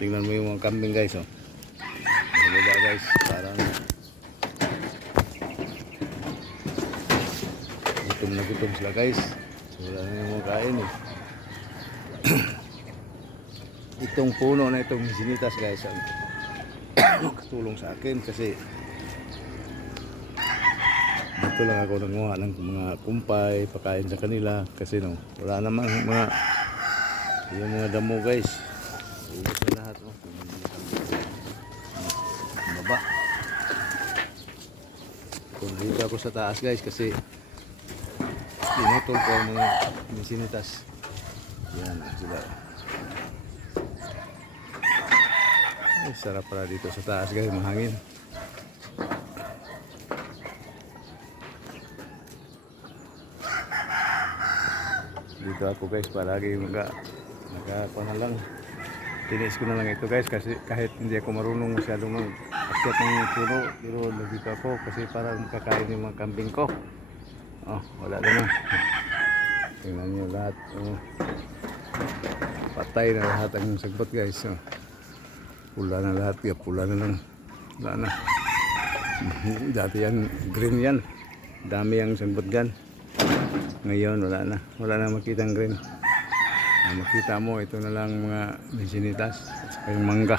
tingnan mo yung mga kambing guys oh. Baba guys, parang gutom na gutom sila guys. So, wala na yung kain eh. itong puno na itong sinitas guys ang makatulong sa akin kasi dito lang ako nanguha ng mga kumpay, pakain sa kanila kasi no, wala namang mga yung mga damo guys. Lahat oh. Kambing. Ang Baba. Kung dito ako sa taas guys kasi pinutol ko ang mga sinitas. Yan sila. Ay, sarap pala dito sa taas guys, mahangin. Dito ako guys, palagi mga nagkapa na lang. Tinis ko na lang ito guys kasi kahit hindi ako marunong masyadong mag-akyat ng puno, pero nandito ako kasi para makakain yung mga kambing ko. Oh, wala naman. Tingnan nyo lahat. Oh. Patay na lahat ang sagbot guys. Oh. Pula na lahat. Yeah, pula na lang. Wala na. Dati yan, green yan. Dami ang sagbot gan. Ngayon, wala na. Wala na makitang green. Ang makita mo, ito na lang mga bisinitas. At saka yung mangga.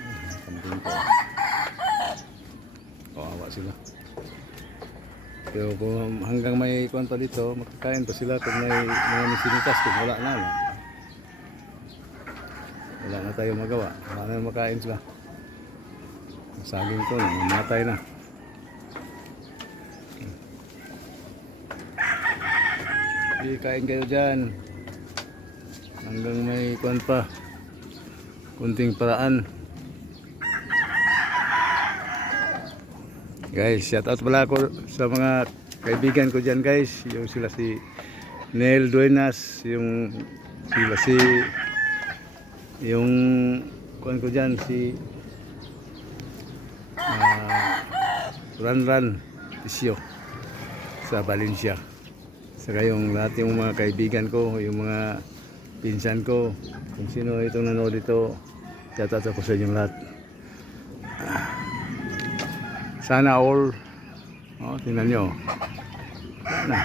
Ang Kambing ko. Kawawa sila. Pero kung hanggang may kuwan pa dito, makakain pa sila kung may mga misinitas. Kung wala na, wala na tayo magawa. Wala na makain sila. Saging ko, namatay na. Sige, kain kayo dyan. Hanggang may kuwan pa. Kunting paraan. Guys, shout out pala ako sa mga kaibigan ko dyan guys. Yung sila si Neil Duenas, yung sila si yung kuan ko dyan si ah, Ranran Tisio sa Valencia. Saka yung lahat yung mga kaibigan ko, yung mga pinsan ko, kung sino itong nanood dito, out ako sa inyong lahat. Sana all. Oh, tingnan nyo. Na.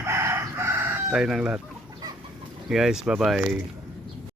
Tayo ng lahat. Guys, bye-bye.